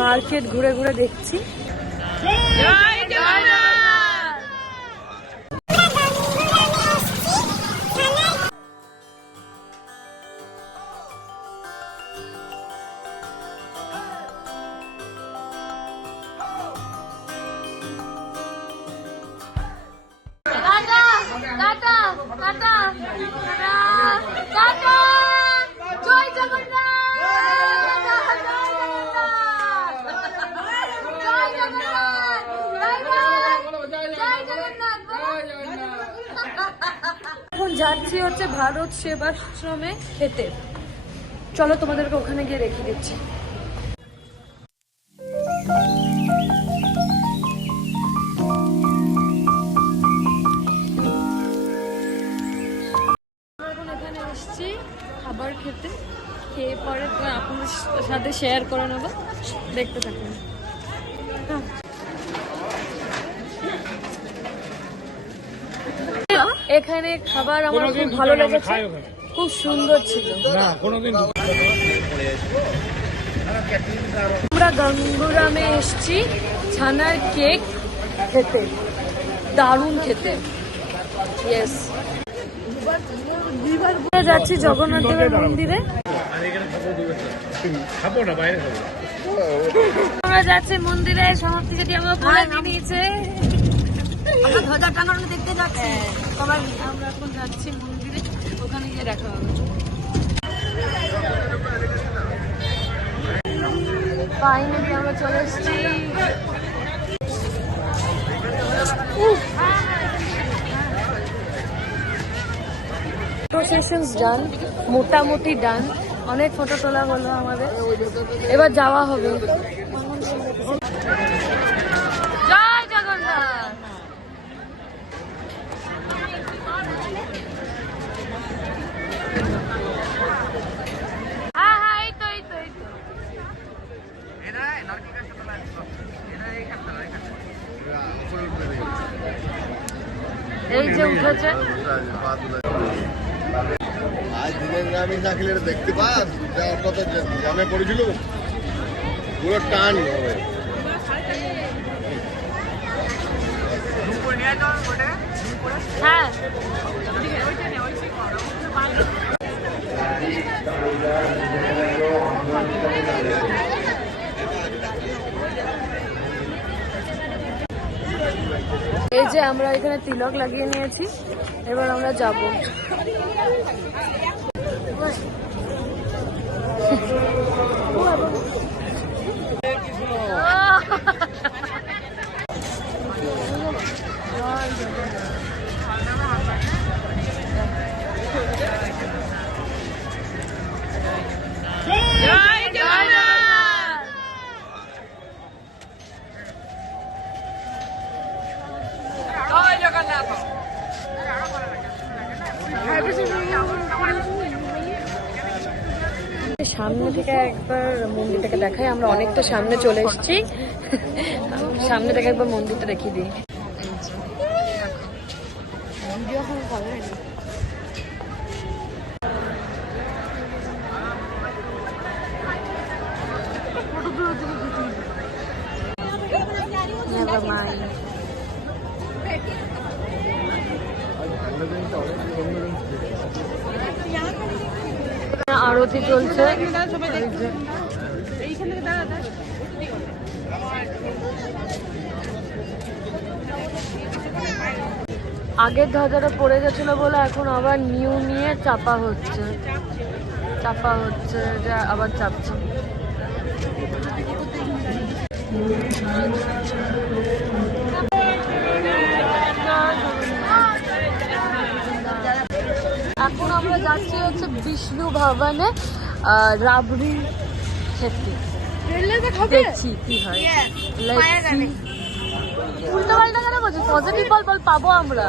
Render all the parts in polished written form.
Market ঘুরে ঘুরে দেখছি। এখন যাচ্ছি হচ্ছে ভারত সেবাশ্রমে খেতে। চলো তোমাদেরকে ওখানে গিয়ে রেখে দিচ্ছি। এখন এখানে এসছি খাবার খেতে, খেয়ে পরে আপনাদের সাথে শেয়ার করে নেবো, দেখতে থাকুন। এখানে খাবার আমার খুব ভালো লেগেছে, খুব সুন্দর ছিল। আমরা গঙ্গুরামে এসছি ছানার কেক খেতে, দারুণ খেতে। ইয়েস, যাচ্ছি জগন্নাথ দেবের মন্দিরে। আমরা যাচ্ছি মন্দিরে, সমাপ্তি যেটি আমরা বলে নিয়েছে। আমরা ধ্বজা টাঙানো দেখতে যাচ্ছি সবাই। আমরা এখন যাচ্ছি মন্দিরে, ওখানে গিয়ে দেখা হবে। ফাইনালি আমরা চলে এসেছি। প্রসেশনস ডান, মোটামুটি ডান। অনেক ফটো তোলা হলো আমাদের, এবার যাওয়া হবে। জয় জগন্নাথ। এই যে উঠেছে আজ দিনের গ্রামে থাকলে দেখতে পাস কত জামে পড়েছিল, পুরো টান হবে। হ্যাঁ, এই যে আমরা এখানে তিলক লাগিয়ে নিয়েছি, এবার আমরা যাব। সামনে থেকে একবার মন্দিরটাকে দেখাই। আমরা অনেকটা সামনে চলে এসেছি, সামনে থেকে একবার মন্দিরটা দেখিয়ে দিই। আরতি চলছে। আগের ধ্বজাটা পড়ে গেছিল বলে এখন আবার নিউ নিয়ে চাপা হচ্ছে, যে আবার চাপছে। এখন আমরা যাচ্ছি হচ্ছে বিষ্ণু ভবনে রাবড়ি খেতে। দেখছি কি হয়। উল্টা পাল্টা কেন বলছি, পজিটিভ বল বল, পাবো আমরা।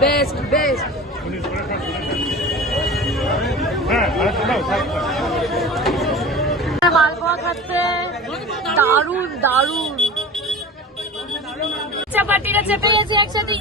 Best best. মালপোয়া খাচ্ছে, দারুন দারুন। চাপাটিরা চেপে গেছে একসাথে।